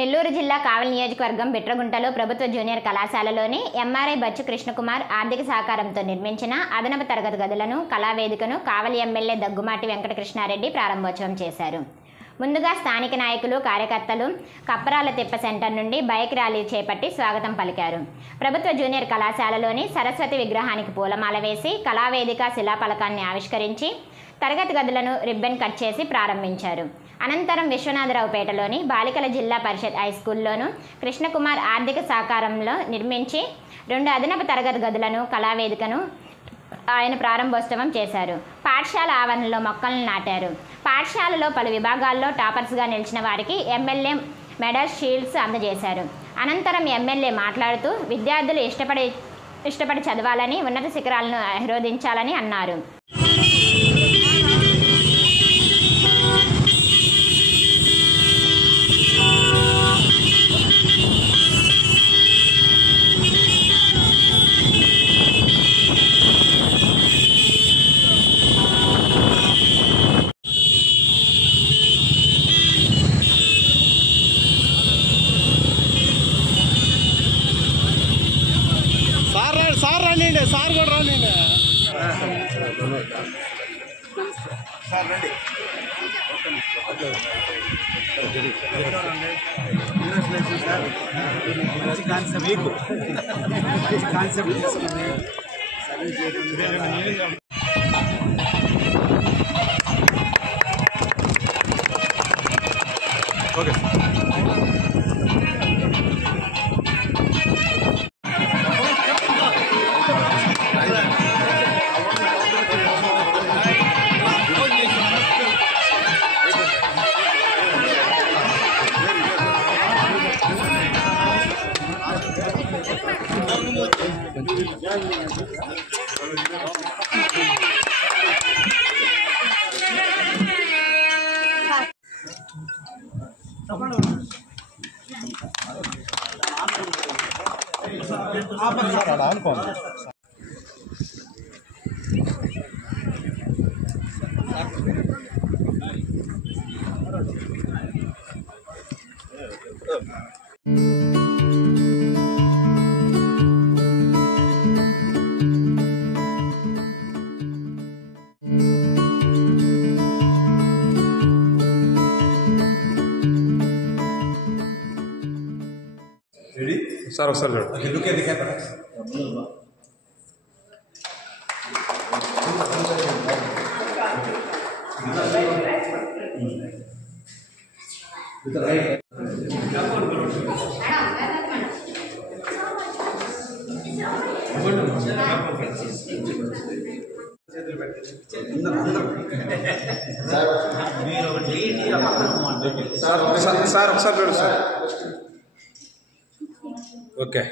నెల్లూరు జిల్లా కావలి నియోజకవర్గం బిట్రగుంటలో ప్రభుత్వ జూనియర్ కళాశాలలోని ఎంఆర్ఐ బచ్చు కృష్ణకుమార్ ఆర్థిక సహకారంతో నిర్మించిన అదనపు తరగతి గదులను కళావేదికను కావలి ఎమ్మెల్యే దగ్గుమాటి వెంకటకృష్ణారెడ్డి ప్రారంభోత్సవం చేశారు. ముందుగా స్థానిక నాయకులు, కార్యకర్తలు కప్పరాల తిప్ప సెంటర్ నుండి బైక్ ర్యాలీ చేపట్టి స్వాగతం పలికారు. ప్రభుత్వ జూనియర్ కళాశాలలోని సరస్వతి విగ్రహానికి పూలమాల వేసి కళావేదిక శిలాఫలకాన్ని ఆవిష్కరించి తరగతి గదులను రిబ్బన్ కట్ చేసి ప్రారంభించారు. అనంతరం విశ్వనాథరావుపేటలోని బాలికల జిల్లా పరిషత్ హైస్కూల్లోను కృష్ణకుమార్ ఆర్థిక సహకారంలో నిర్మించి 2 అదనపు తరగతి గదులను కళావేదికను ఆయన ప్రారంభోత్సవం చేశారు. పాఠశాల ఆవరణలో మొక్కలను నాటారు. పాఠశాలలో పలు విభాగాల్లో టాపర్స్గా నిలిచిన వారికి ఎమ్మెల్యే మెడల్స్, షీల్డ్స్ అందజేశారు. అనంతరం ఎమ్మెల్యే మాట్లాడుతూ విద్యార్థులు ఇష్టపడి చదవాలని, ఉన్నత శిఖరాలను ఆరోధించాలని అన్నారు. సార్ రండి, సార్ కూడా రండి. సార్ రండి. సార్ మంచి కాన్సెప్ట్, మీకు మంచి కాన్సెప్ట్ తీసుకుని ఓకే. సార్ ఒకసారి సార్ ఒకసారి చూడు sir. Okay.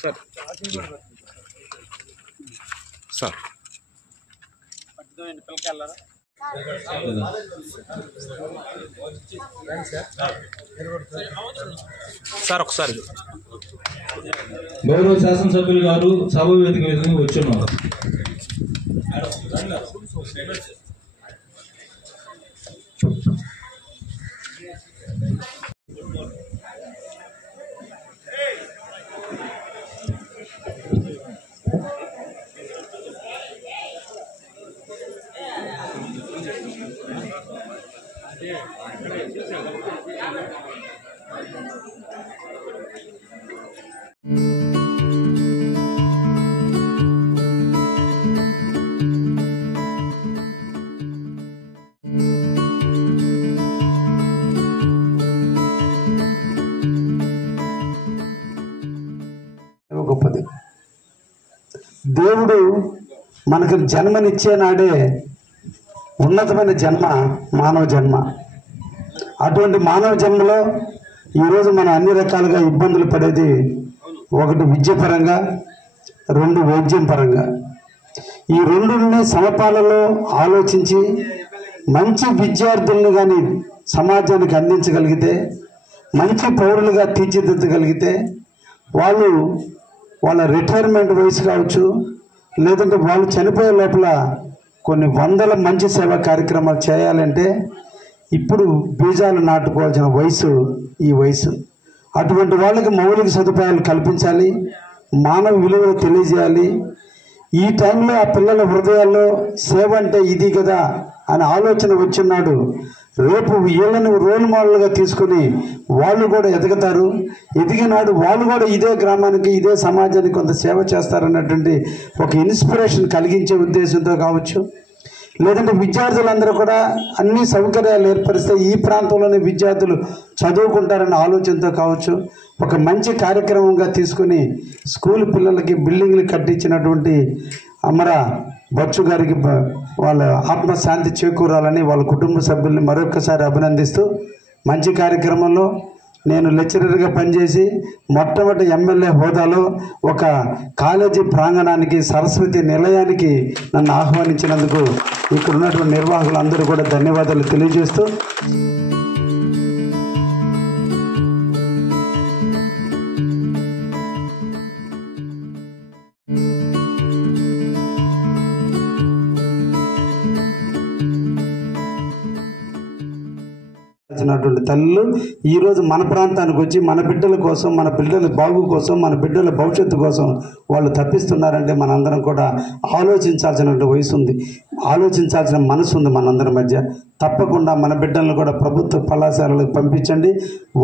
Sir sir sir ఒకసారి గౌరవ శాసనసభ్యులు గారు సభ వేదిక మీదకి వచ్చున్నారు. గొప్పది. దేవుడు మనకు జన్మనిచ్చే నాడే ఉన్నతమైన జన్మ మానవ జన్మ. అటువంటి మానవ జన్మలో ఈరోజు మనం అన్ని రకాలుగా ఇబ్బందులు పడేది, 1 విద్యపరంగా, 2 వైద్యం పరంగా. ఈ రెండుని సమపాలలో ఆలోచించి మంచి విద్యార్థులను కానీ సమాజానికి అందించగలిగితే, మంచి పౌరులుగా తీర్చిదిద్దగలిగితే వాళ్ళు వాళ్ళ రిటైర్మెంట్ వయసు కావచ్చు, లేదంటే వాళ్ళు చనిపోయే లోపల కొన్ని వందల మంచి సేవా కార్యక్రమాలు చేయాలంటే ఇప్పుడు బీజాలు నాటుకోవాల్సిన వయసు ఈ వయసు. అటువంటి వాళ్ళకి మౌలిక సదుపాయాలు కల్పించాలి, మానవ విలువలు తెలియజేయాలి. ఈ టైంలో ఆ పిల్లల హృదయాల్లో సేవ అంటే ఇది కదా అనే ఆలోచన వచ్చినాడు. రేపు వీళ్ళని రోల్ మోడల్గా తీసుకుని వాళ్ళు కూడా ఎదుగుతారు. ఎదిగినాడు వాళ్ళు కూడా ఇదే గ్రామానికి ఇదే సమాజానికి కొంత సేవ చేస్తారన్నటువంటి ఒక ఇన్స్పిరేషన్ కలిగించే ఉద్దేశంతో కావచ్చు, లేదంటే విద్యార్థులందరూ కూడా అన్ని సౌకర్యాలు ఏర్పరిస్తే ఈ ప్రాంతంలోని విద్యార్థులు చదువుకుంటారన్న ఆలోచనతో కావచ్చు, ఒక మంచి కార్యక్రమంగా తీసుకుని స్కూల్ పిల్లలకి బిల్డింగ్లు కట్టించినటువంటి అమర బచ్చు గారికి వాళ్ళ ఆత్మశాంతి చేకూరాలని వాళ్ళ కుటుంబ సభ్యుల్ని మరొకసారి అభినందిస్తూ, మంచి కార్యక్రమంలో నేను లెక్చరర్గా పనిచేసి మొట్టమొదటి ఎమ్మెల్యే హోదాలో ఒక కాలేజీ ప్రాంగణానికి సరస్వతి నిలయానికి నన్ను ఆహ్వానించినందుకు ఇక్కడ ఉన్నటువంటి నిర్వాహకులందరూ కూడా ధన్యవాదాలు తెలియజేస్తూ, తల్లులు ఈరోజు మన ప్రాంతానికి వచ్చి మన బిడ్డల కోసం, మన బిడ్డల బాగు కోసం, మన బిడ్డల భవిష్యత్తు కోసం వాళ్ళు తప్పిస్తున్నారంటే మనందరం కూడా ఆలోచించాల్సిన వయసు ఉంది, ఆలోచించాల్సిన మనసు ఉంది మనందరి మధ్య. తప్పకుండా మన బిడ్డలను కూడా ప్రభుత్వ కళాశాలలకు పంపించండి.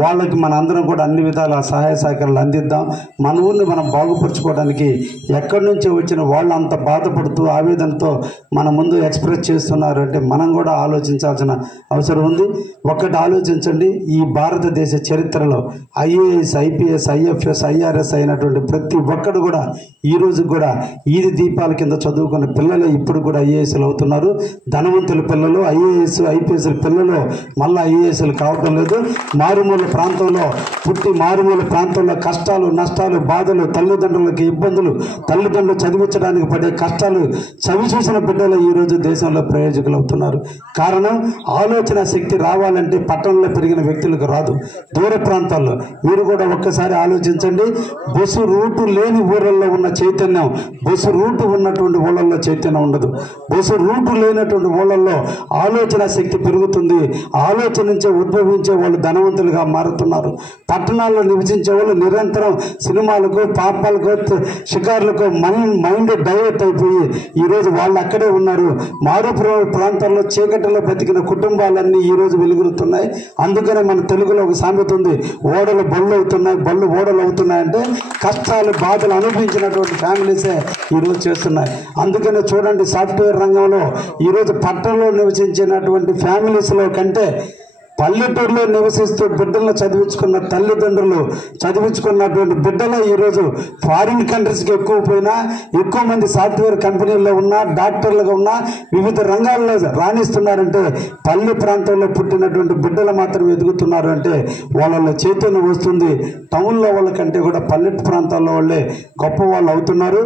వాళ్ళకి మన అందరం కూడా అన్ని విధాల సహాయ సహకారాలు అందిద్దాం. మన ఊరిని మనం బాగుపరుచుకోవడానికి ఎక్కడి నుంచో వచ్చిన వాళ్ళు అంత బాధపడుతూ ఆవేదనతో మన ముందు ఎక్స్ప్రెస్ చేస్తున్నారు అంటే మనం కూడా ఆలోచించాల్సిన అవసరం ఉంది. ఒక్కటి ఆలోచించండి, ఈ భారతదేశ చరిత్రలో ఐఏఎస్, ఐపీఎస్, ఐఎఫ్ఎస్, ఐఆర్ఎస్ అయినటువంటి ప్రతి ఒక్కడు కూడా ఈ రోజు కూడా ఈది దీపాల కింద చదువుకున్న పిల్లలే ఇప్పుడు కూడా ఐఏఎస్లు అవుతున్నారు. ధనవంతుల పిల్లలు ఐఏఎస్, ఐపీఎస్ల పిల్లలు మళ్ళీ ఐఏఎస్లు కావటం లేదు. మారుమూల ప్రాంతంలో పుట్టి మారుమూల ప్రాంతంలో కష్టాలు, నష్టాలు, బాధలు, తల్లిదండ్రులకి ఇబ్బందులు, తల్లిదండ్రులు చదివించడానికి పడే కష్టాలు చవి చూసిన బిడ్డలు ఈరోజు దేశంలో ప్రయోజకులు అవుతున్నారు. కారణం ఆలోచన శక్తి రావాలంటే పట్టణంలో పెరిగిన వ్యక్తులకు రాదు, దూర ప్రాంతాల్లో. మీరు కూడా ఒక్కసారి ఆలోచించండి. బస్సు రూటు లేని ఊళ్ళల్లో ఉన్న చైతన్యం బస్సు రూటు ఉన్నటువంటి ఊళ్ళల్లో చైతన్యం ఉండదు. బస్సు రూటు లేనటువంటి ఊళ్ళల్లో ఆలోచన శక్తి పెరుగుతుంది. ఆలోచన నుంచే ఉద్భవించే వాళ్ళు ధనవంతులుగా మారుతున్నారు. పట్టణాల్లో నివసించే వాళ్ళు నిరంతరం సినిమాలకు, పాపాలకు, షికార్లకు మైండ్ డైవర్ట్ అయిపోయి ఈరోజు వాళ్ళు అక్కడే ఉన్నారు. మారు ప్రాంతాల్లో చీకటిలో బతికిన కుటుంబాలన్నీ ఈరోజు వెలుగురుతున్నాయి. అందుకనే మన తెలుగులో ఒక సామెత ఉంది, ఓడలు బళ్ళు అవుతున్నాయి, బళ్ళు ఓడలు అవుతున్నాయంటే కష్టాలు, బాధలు అనుభవించినటువంటి ఫ్యామిలీసే ఈరోజు చేస్తున్నాయి. అందుకనే చూడండి, సాఫ్ట్వేర్ రంగంలో ఈరోజు పట్టణంలో నివసించినటువంటి ఫ్యామిలీస్లో కంటే పల్లెటూరులో నివసిస్తూ బిడ్డలను చదివించుకున్న తల్లిదండ్రులు, చదివించుకున్నటువంటి బిడ్డలే ఈరోజు ఫారిన్ కంట్రీస్కి ఎక్కువ పోయినా, ఎక్కువ మంది సాఫ్ట్వేర్ కంపెనీల్లో ఉన్నా, డాక్టర్లుగా ఉన్నా, వివిధ రంగాల్లో రాణిస్తున్నారంటే పల్లె ప్రాంతంలో పుట్టినటువంటి బిడ్డలు మాత్రం ఎదుగుతున్నారు అంటే వాళ్ళ చైతన్యం వస్తుంది. టౌన్లో వాళ్ళకంటే కూడా పల్లె ప్రాంతాల్లో వాళ్ళే గొప్ప వాళ్ళు అవుతున్నారు.